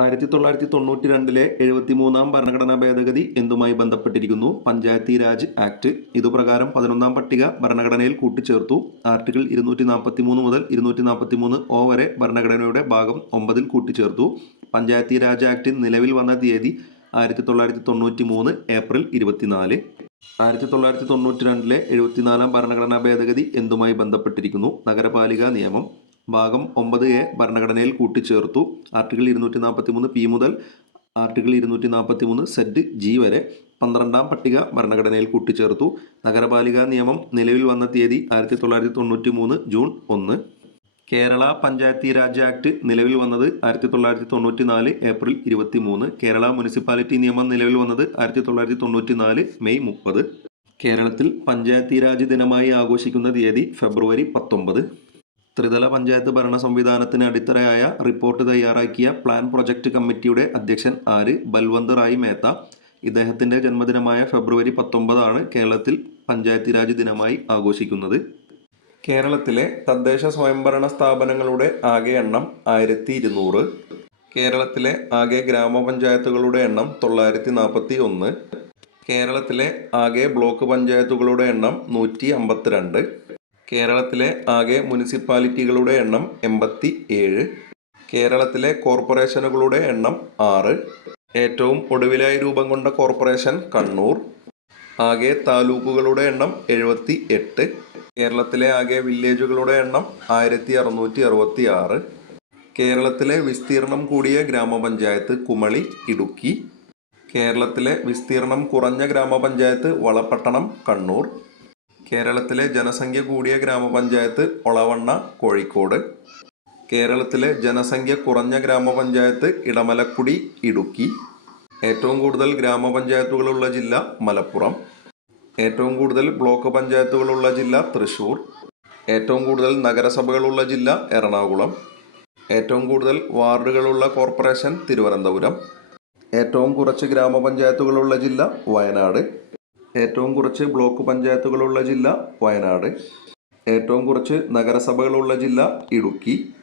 ആയിരത്തി തൊള്ളായിരത്തി തൊണ്ണൂറ്റി രണ്ടിലെ എഴുപത്തി മൂന്നാം ഭരണഘടനാ ഭേദഗതി എന്തുമായി ബന്ധപ്പെട്ടിരിക്കുന്നു? പഞ്ചായത്തി രാജ് ആക്ട്. ഇതുപ്രകാരം പതിനൊന്നാം പട്ടിക ഭരണഘടനയിൽ കൂട്ടിച്ചേർത്തു. ആർട്ടിക്കിൾ ഇരുന്നൂറ്റി നാൽപ്പത്തി മൂന്ന് മുതൽ ഇരുന്നൂറ്റി നാൽപ്പത്തി മൂന്ന് ഒ വരെ ഭരണഘടനയുടെ ഭാഗം ഒമ്പതിൽ കൂട്ടിച്ചേർത്തു. പഞ്ചായത്തി രാജ് ആക്ട് നിലവിൽ വന്ന തീയതി ആയിരത്തി തൊള്ളായിരത്തി തൊണ്ണൂറ്റി മൂന്ന് ഏപ്രിൽ ഇരുപത്തിനാല്. ആയിരത്തി തൊള്ളായിരത്തി തൊണ്ണൂറ്റി രണ്ടിലെ എഴുപത്തിനാലാം ഭരണഘടനാ ഭേദഗതി എന്തുമായി ബന്ധപ്പെട്ടിരിക്കുന്നു? നഗരപാലിക നിയമം. ഭാഗം ഒമ്പത് എ ഭരണഘടനയിൽ കൂട്ടിച്ചേർത്തു. ആർട്ടിക്കിൾ ഇരുന്നൂറ്റി നാൽപ്പത്തി മൂന്ന് പി മുതൽ ആർട്ടിക്കിൾ ഇരുന്നൂറ്റി നാൽപ്പത്തി മൂന്ന് സെറ്റ് ജി വരെ പന്ത്രണ്ടാം പട്ടിക ഭരണഘടനയിൽ കൂട്ടിച്ചേർത്തു. നഗരപാലിക നിയമം നിലവിൽ വന്ന തീയതി ആയിരത്തി തൊള്ളായിരത്തി തൊണ്ണൂറ്റി മൂന്ന് ജൂൺ ഒന്ന്. കേരള പഞ്ചായത്തി രാജ് ആക്ട് നിലവിൽ വന്നത് ആയിരത്തി തൊള്ളായിരത്തി തൊണ്ണൂറ്റി നാല് ഏപ്രിൽ ഇരുപത്തി മൂന്ന് കേരള മുനിസിപ്പാലിറ്റി നിയമം നിലവിൽ വന്നത് ആയിരത്തി തൊള്ളായിരത്തി തൊണ്ണൂറ്റി നാല് മെയ് മുപ്പത്. കേരളത്തിൽ പഞ്ചായത്തി രാജ് ദിനമായി ആഘോഷിക്കുന്ന തീയതി ഫെബ്രുവരി പത്തൊമ്പത്. ത്രിതല പഞ്ചായത്ത് ഭരണ സംവിധാനത്തിന് അടിത്തറയായ റിപ്പോർട്ട് തയ്യാറാക്കിയ പ്ലാൻ പ്രൊജക്ട് കമ്മിറ്റിയുടെ അധ്യക്ഷൻ ആര്? ബൽവന്ത് റായി മേത്ത. ഇദ്ദേഹത്തിന്റെ ജന്മദിനമായ ഫെബ്രുവരി പത്തൊമ്പതാണ് കേരളത്തിൽ പഞ്ചായത്തി രാജ് ദിനമായി ആഘോഷിക്കുന്നത്. കേരളത്തിലെ തദ്ദേശ സ്വയംഭരണ സ്ഥാപനങ്ങളുടെ ആകെ എണ്ണം ആയിരത്തി ഇരുന്നൂറ് കേരളത്തിലെ ആകെ ഗ്രാമപഞ്ചായത്തുകളുടെ എണ്ണം തൊള്ളായിരത്തി നാൽപ്പത്തി ഒന്ന് കേരളത്തിലെ ആകെ ബ്ലോക്ക് പഞ്ചായത്തുകളുടെ എണ്ണം നൂറ്റി അമ്പത്തിരണ്ട് കേരളത്തിലെ ആകെ മുനിസിപ്പാലിറ്റികളുടെ എണ്ണം എൺപത്തി ഏഴ് കേരളത്തിലെ കോർപ്പറേഷനുകളുടെ എണ്ണം ആറ്. ഏറ്റവും ഒടുവിലായി രൂപം കൊണ്ട കോർപ്പറേഷൻ കണ്ണൂർ. ആകെ താലൂക്കുകളുടെ എണ്ണം എഴുപത്തി എട്ട് കേരളത്തിലെ ആകെ വില്ലേജുകളുടെ എണ്ണം ആയിരത്തി അറുന്നൂറ്റി അറുപത്തി ആറ് കേരളത്തിലെ വിസ്തീർണം കൂടിയ ഗ്രാമപഞ്ചായത്ത് കുമളി ഇടുക്കി. കേരളത്തിലെ വിസ്തീർണം കുറഞ്ഞ ഗ്രാമപഞ്ചായത്ത് വളപട്ടണം കണ്ണൂർ. കേരളത്തിലെ ജനസംഖ്യ കൂടിയ ഗ്രാമപഞ്ചായത്ത് ഒളവണ്ണ കോഴിക്കോട്. കേരളത്തിലെ ജനസംഖ്യ കുറഞ്ഞ ഗ്രാമപഞ്ചായത്ത് ഇടമലക്കുടി ഇടുക്കി. ഏറ്റവും കൂടുതൽ ഗ്രാമപഞ്ചായത്തുകളുള്ള ജില്ല മലപ്പുറം. ഏറ്റവും കൂടുതൽ ബ്ലോക്ക് പഞ്ചായത്തുകളുള്ള ജില്ല തൃശൂർ. ഏറ്റവും കൂടുതൽ നഗരസഭകളുള്ള ജില്ല എറണാകുളം. ഏറ്റവും കൂടുതൽ വാർഡുകളുള്ള കോർപ്പറേഷൻ തിരുവനന്തപുരം. ഏറ്റവും കുറച്ച് ഗ്രാമപഞ്ചായത്തുകളുള്ള ജില്ല വയനാട്. ഏറ്റവും കുറച്ച് ബ്ലോക്ക് പഞ്ചായത്തുകളുള്ള ജില്ല വയനാട്. ഏറ്റവും കുറച്ച് നഗരസഭകളുള്ള ജില്ല ഇടുക്കി.